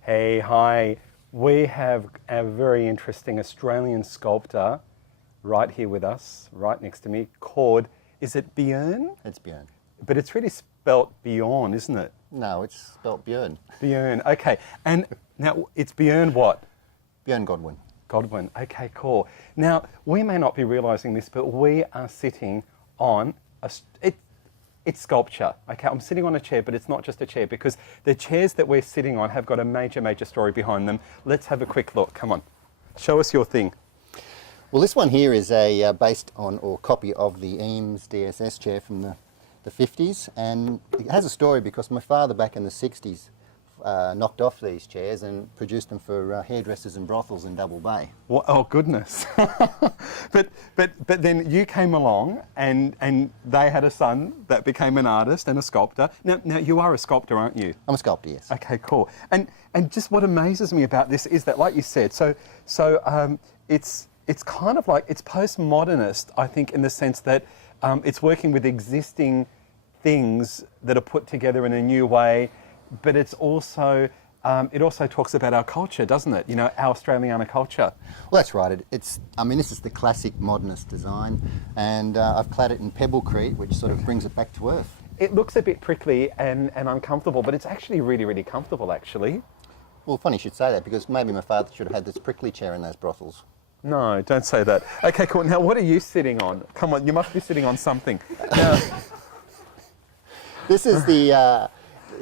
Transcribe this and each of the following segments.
Hey, hi. We have a very interesting Australian sculptor right here with us, right next to me, called, is it Bjorn? It's Bjorn. But it's really spelt Bjorn, isn't it? No, it's spelt Bjorn. Bjorn, okay. And now it's Bjorn what? Bjorn Godwin. Godwin, okay, cool. Now, we may not be realising this, but we are sitting on it's sculpture, okay? I'm sitting on a chair, but it's not just a chair, because the chairs that we're sitting on have got a major, major story behind them. Let's have a quick look, come on. Show us your thing. Well, this one here is a based on or copy of the Eames DSS chair from the 50s, and it has a story because my father back in the 60s knocked off these chairs and produced them for hairdressers and brothels in Double Bay. What? Oh goodness! but then you came along and they had a son that became an artist and a sculptor. Now you are a sculptor, aren't you? I'm a sculptor, yes. Okay, cool. And just what amazes me about this is that, like you said, so it's kind of like it's postmodernist, I think, in the sense that it's working with existing things that are put together in a new way. But it's also, it also talks about our culture, doesn't it? You know, our Australiana culture. Well, that's right. I mean, this is the classic modernist design, and I've clad it in pebblecrete, which sort of brings it back to earth. It looks a bit prickly and uncomfortable, but it's actually really, really comfortable, actually. Well, funny you should say that, because maybe my father should have had this prickly chair in those brothels. No, don't say that. Okay, cool. Now, what are you sitting on? Come on, you must be sitting on something. Now, this is the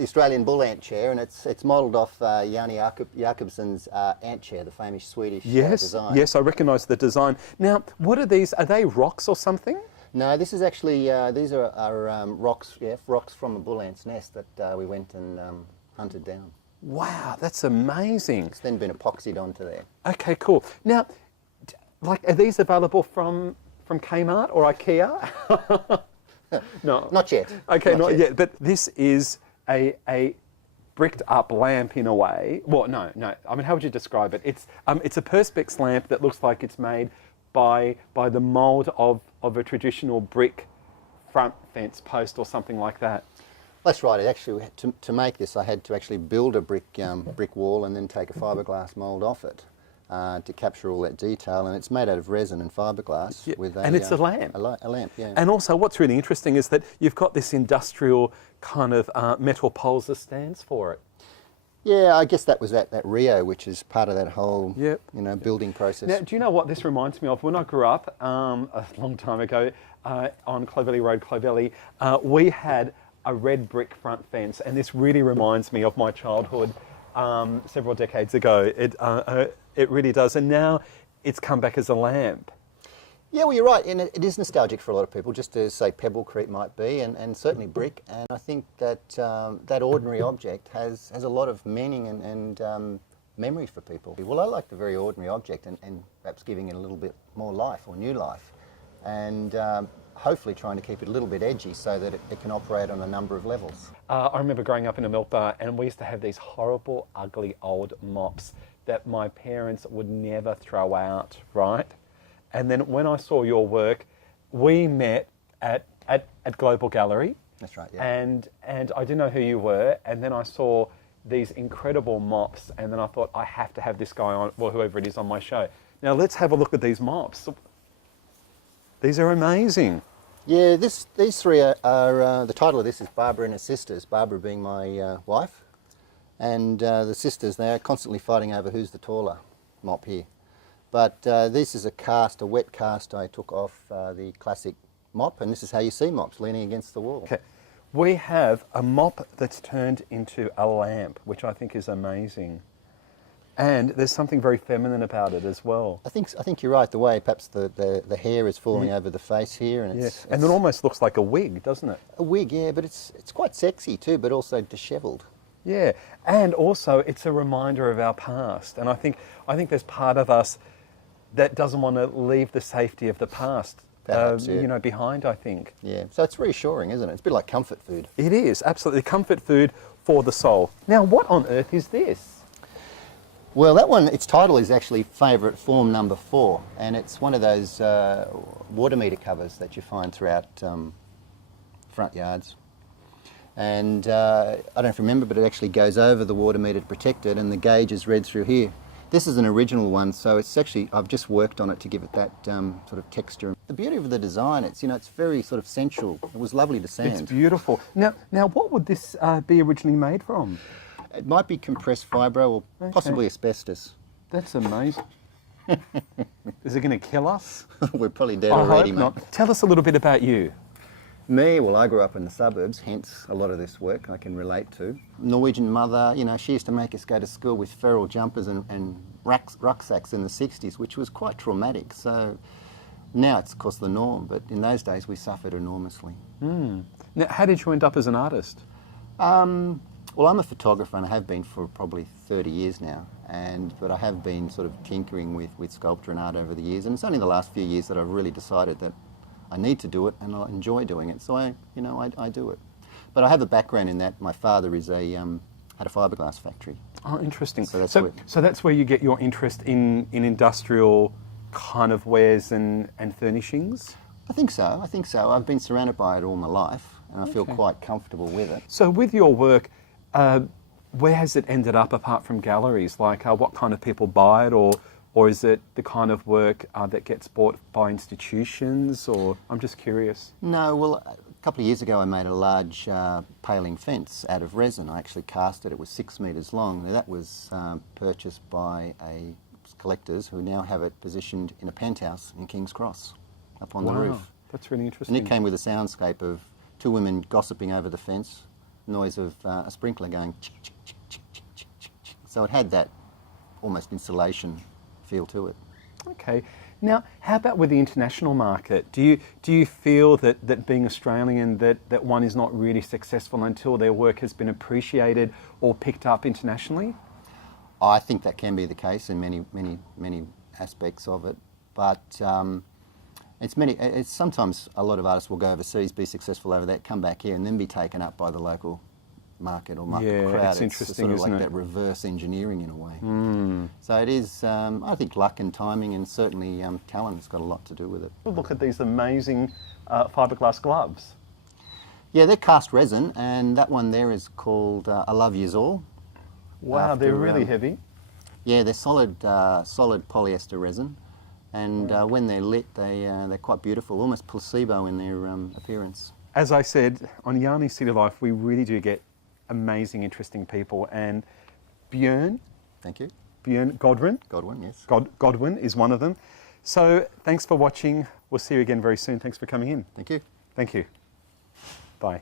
Australian bull ant chair, and it's modelled off Yianni Jakobsson's ant chair, the famous Swedish design. Yes, I recognise the design. Now, what are these? Are they rocks or something? No, this is actually, these are rocks, rocks from a bull ant's nest that we went and hunted down. Wow, that's amazing. It's then been epoxied onto there. Okay, cool. Now, like, are these available from Kmart or IKEA? No. Not yet. Okay, not yet. But this is a bricked up lamp in a way. Well, no. I mean, how would you describe it? It's a Perspex lamp that looks like it's made by the mould of a traditional brick front fence post or something like that. That's right. Actually, to make this, I had to actually build a brick wall and then take a fiberglass mould off it to capture all that detail. And it's made out of resin and fiberglass. Yeah, with and it's a lamp. A lamp, yeah. And also, what's really interesting is that you've got this industrial kind of metal poles that stands for it. Yeah, I guess that was that Rio, which is part of that whole building process. Now, do you know what this reminds me of? When I grew up a long time ago on Clovelly Road, Clovelly, we had a red brick front fence, and this really reminds me of my childhood several decades ago. It really does, and now it's come back as a lamp. Yeah, well, you're right, and it is nostalgic for a lot of people, just as, say, pebblecrete might be, and certainly brick. And I think that that ordinary object has a lot of meaning and memories for people. Well, I like the very ordinary object and perhaps giving it a little bit more life or new life, and hopefully trying to keep it a little bit edgy so that it can operate on a number of levels. I remember growing up in a milk bar, and we used to have these horrible, ugly old mops that my parents would never throw out, right? And then when I saw your work, we met at Global Gallery. That's right, yeah. And I didn't know who you were, and then I saw these incredible mops, and then I thought, I have to have this guy on, well, whoever it is, on my show. Now let's have a look at these mops. These are amazing. Yeah, these three are the title of this is Barbara and Her Sisters, Barbara being my wife, and the sisters, they are constantly fighting over who's the taller mop here. But this is a wet cast I took off the classic mop, and this is how you see mops, leaning against the wall. Okay. We have a mop that's turned into a lamp, which I think is amazing. And there's something very feminine about it as well. I think you're right, the way perhaps the hair is falling over the face here. And and it almost looks like a wig, doesn't it? A wig, yeah, but it's quite sexy too, but also dishevelled. Yeah, and also it's a reminder of our past. And I think there's part of us that doesn't want to leave the safety of the past, Perhaps, yeah. behind, I think. Yeah, so it's reassuring, isn't it? It's a bit like comfort food. It is, absolutely. Comfort food for the soul. Now, what on earth is this? Well, that one, its title is actually Favourite Form Number 4, and it's one of those water meter covers that you find throughout front yards. And I don't know if you remember, but it actually goes over the water meter to protect it, and the gauge is read through here. This is an original one, so it's actually, I've just worked on it to give it that sort of texture. The beauty of the design, it's very sort of sensual. It was lovely to sand. It's beautiful. Now, what would this be originally made from? It might be compressed fibro or possibly asbestos. That's amazing. Is it going to kill us? We're probably dead I already, hope mate. not. Tell us a little bit about you. Me, well, I grew up in the suburbs, hence a lot of this work I can relate to. Norwegian mother, she used to make us go to school with feral jumpers and rucksacks in the 60s, which was quite traumatic. So now it's, of course, the norm, but in those days we suffered enormously. Now, how did you end up as an artist? Well, I'm a photographer and I have been for probably 30 years now, but I have been sort of tinkering with sculpture and art over the years, and it's only the last few years that I've really decided that I need to do it and I enjoy doing it, so I do it. But I have a background in that. My father had a fiberglass factory. Oh, interesting. So that's where you get your interest in industrial kind of wares and furnishings? I think so. I've been surrounded by it all my life, and I feel quite comfortable with it. So with your work, where has it ended up apart from galleries? Like what kind of people buy it, or is it the kind of work that gets bought by institutions? Or I'm just curious. No, well, a couple of years ago I made a large paling fence out of resin. I actually cast it. It was 6 metres long. Now, that was purchased by collectors who now have it positioned in a penthouse in King's Cross, up on the roof. That's really interesting. And it came with a soundscape of 2 women gossiping over the fence, noise of a sprinkler going chick, chick, chick, chick, chick, chick, chick, chick. So it had that almost installation feel to it. Okay. Now, how about with the international market? Do you feel that being Australian, that one is not really successful until their work has been appreciated or picked up internationally? I think that can be the case in many aspects of it, but it's sometimes a lot of artists will go overseas, be successful over there, come back here, and then be taken up by the local market or market crowd. It's interesting, sort of isn't like it? that reverse engineering in a way. So it is, I think, luck and timing, and certainly talent has got a lot to do with it. Look at these amazing fiberglass gloves. Yeah, they're cast resin, and that one there is called I Love Yous All. Wow, they're really heavy. Yeah, they're solid polyester resin, and when they're lit, they're quite beautiful, almost placebo in their appearance. As I said, on Yianni City Life, we really do get amazing, interesting people, and Bjorn. Thank you. Bjorn Godwin. Godwin, yes. Godwin is one of them. So thanks for watching. We'll see you again very soon. Thanks for coming in. Thank you. Thank you. Bye.